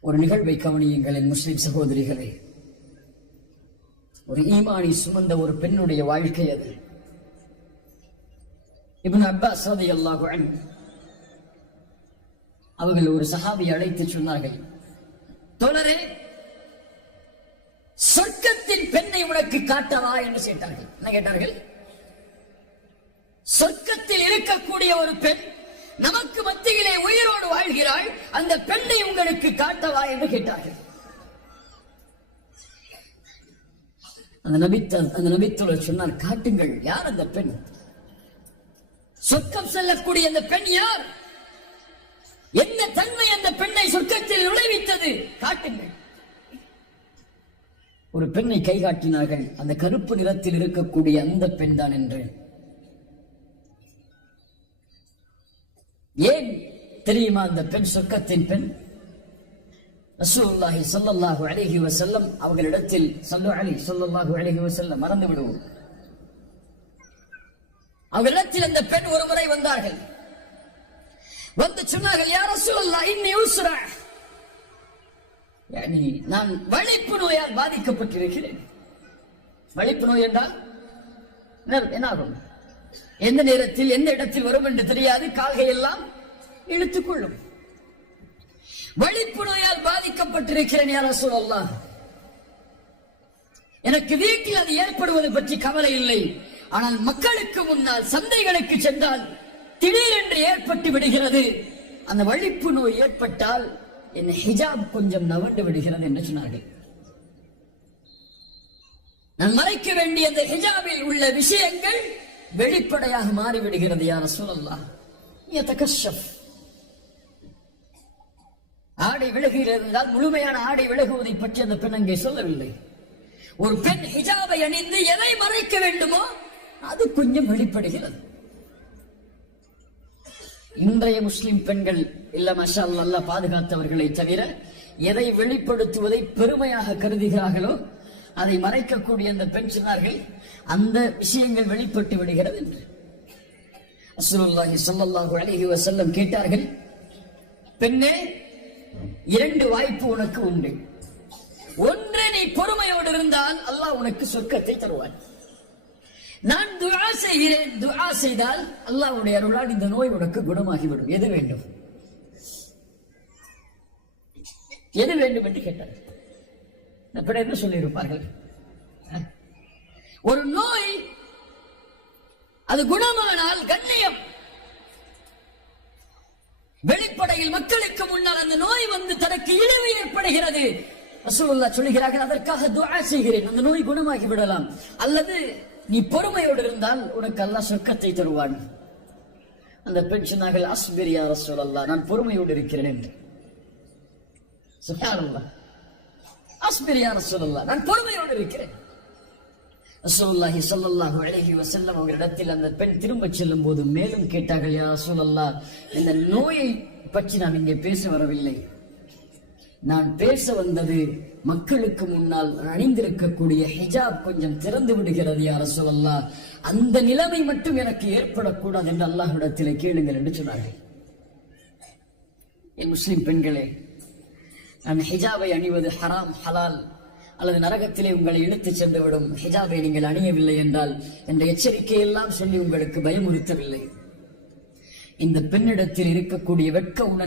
ஒரு நிகழ்வை கவனியுங்கள் என் முஸ்லிம் சகோதரிகளே. ஒரு ஈமானி சுமந்த ஒரு பெண்ணுடைய வாழ்க்கை அது. இப்னு அப்பாஸ் ரலியல்லாஹு அவர்கள் ஒரு சஹாபியை அழைத்து சொன்னார்கள் தோழரே சொர்க்கத்தின் பெண்ணை உனக்கு காட்டவா? என்று கேட்டார்கள். என்ன கேட்டார்கள்? சொர்க்கத்தில் இருக்கக்கூடிய ஒரு பெண் நமக்கு மத்தியிலே உயிரோடு வாழ்கிறாள். அந்த பெண்ணை உங்களுக்கு காட்டவா என்று கேட்டார்கள். அந்த நபித்த அந்த நபித்தோழர் சொன்னார் காட்டுங்கள் யார் அந்த பெண்? சொர்க்கம் செல்லக்கூடிய அந்த பெண் யார்? என்ன தன்மை அந்த பெண்ணை சொர்க்கத்தில் நுழைவித்தது? காட்டுங்கள். ஒரு பெண்ணை கை காட்டினார்கள். அந்த கருப்பு நிறத்தில் இருக்கக்கூடிய அந்த பெண் தான் என்று. ஏன் தெரியுமா அந்த பெண் சொர்க்கத்தின் பெண்? ரசூல்லாஹி சொல்லல்லாஹு அழகி வசல்லம் அவர்களிடத்தில் சொல்லு அலி சொல்லல்லாஹு அழகி வசல்லம் மறந்து விடுவோம். அவர்களிடத்தில் அந்த பெண் ஒரு முறை வந்தார்கள். வந்து சொன்னார்கள் யார் ரசூல்லா இன்னி உஸ்ரா. யானி நான் வலிப்பு நோயால் பாதிக்கப்பட்டிருக்கிறேன். வலிப்பு நோய் என்றால்? என்ன ஆகும்? எந்த நேரத்தில் எந்த இடத்தில் வரும் என்று தெரியாது. கால்கை எல்லாம் இழுத்துக் கொள்ளும் வலிப்பு நோயால் பாதிக்கப்பட்டிருக்கிறேன் யார சொல்லலாம் எனக்கு வீட்டில் அது ஏற்படுவது பற்றி கவலை இல்லை. ஆனால் மக்களுக்கு முன்னால் சந்தைகளுக்கு சென்றால் திடீரென்று ஏற்பட்டு விடுகிறது. அந்த வழிப்பு நோய் ஏற்பட்டால் என் ஹிஜாப் கொஞ்சம் நவண்டு விடுகிறது என்று சொன்னார்கள். நான் மறைக்க வேண்டிய அந்த ஹிஜாபில் உள்ள விஷயங்கள் வெளிப்படையாக மாறிவிடுகிறது யார சூழல்லா ஆடை விலகுகிறது என்றால் முழுமையான ஆடை விலகுவதை பற்றி அந்த பெண் அங்கே சொல்லவில்லை. ஒரு பெண் ஹிஜாபை அணிந்து எதை மறைக்க வேண்டுமோ அது கொஞ்சம் வெளிப்படுகிறது. இன்றைய முஸ்லிம் பெண்கள் இல்ல மஷால் நல்லா பாதுகாத்தவர்களை தவிர எதை வெளிப்படுத்துவதை பெருமையாக கருதுகிறார்களோ அதை மறைக்கக்கூடிய அந்த பெண் சொன்னார்கள் அந்த விஷயங்கள் வெளிப்பட்டு விடுகிறது என்று. ரசூலுல்லாஹி ஸல்லல்லாஹு அலைஹி வஸல்லம் கேட்டார்கள் பெண்ணே இரண்டு வாய்ப்பு உனக்கு உண்டு. ஒன்று நீ பொறுமையோடு இருந்தால் அல்லாஹ் உனக்கு சொர்க்கத்தை தருவான். நான் துரா செய்கிறேன். துரா செய்தால் அல்லாஹ்வுடைய அருளால் இந்த நோய் உனக்கு குணமாகிவிடும். எது வேண்டும்? எது வேண்டும்? என்று கேட்டார் அப்படி என்ன சொல்லியிருப்பார்கள்? ஒரு நோய் அது குணமானால் கண்ணியம். வெளிப்படையில் மக்களுக்கு முன்னால் அந்த நோய் வந்து தனக்கு இழிவு ஏற்படுகிறது. ரசூலுல்லாஹ் சொல்லுகிறார்கள் அதற்காக துவா செய்கிறேன். அந்த நோய் குணமாகி விடலாம். அல்லது நீ பொறுமையோடு இருந்தால் உனக்கு அல்லாஹ் சொர்க்கத்தை தருவான். அந்த பெண் சொன்னார்கள் அஸ்பிர் அல்லா நான் பொறுமையோடு இருக்கிறேன். என்று சுப்ஹானல்லாஹ் அஸ்பிர் யா நான் பொறுமையோடு இருக்கிறேன். ரசூலுல்லாஹி சொல்லல்லாஹு அழகி வசல்லம் அவர்களிடத்தில் அந்த பெண் திரும்ப செல்லும் போது மேலும் கேட்டார்கள் யா சொல்லல்லா இந்த நோயை பற்றி நான் இங்கே பேச வரவில்லை. நான் பேச வந்தது மக்களுக்கு முன்னால் அணிந்திருக்கக்கூடிய ஹிஜாப் கொஞ்சம் திறந்து விடுகிறது யார் சொல்லல்லா அந்த நிலைமை மட்டும் எனக்கு ஏற்படக்கூடாது என்று அல்லாஹ்விடத்திலே கேளுங்கள் என்று சொன்னார்கள். என் முஸ்லிம் பெண்களே நான் ஹிஜாபை அணிவது ஹராம் ஹலால். அல்லது நரகத்திலே உங்களை இழுத்துச் சென்றுவிடும். ஹிஜாபை நீங்கள் அணியவில்லை என்றால் என்ற எச்சரிக்கையெல்லாம் சொல்லி உங்களுக்கு பயமுறுத்தவில்லை. இந்த பெண்ணிடத்தில் இருக்கக்கூடிய வெட்க உணர்வு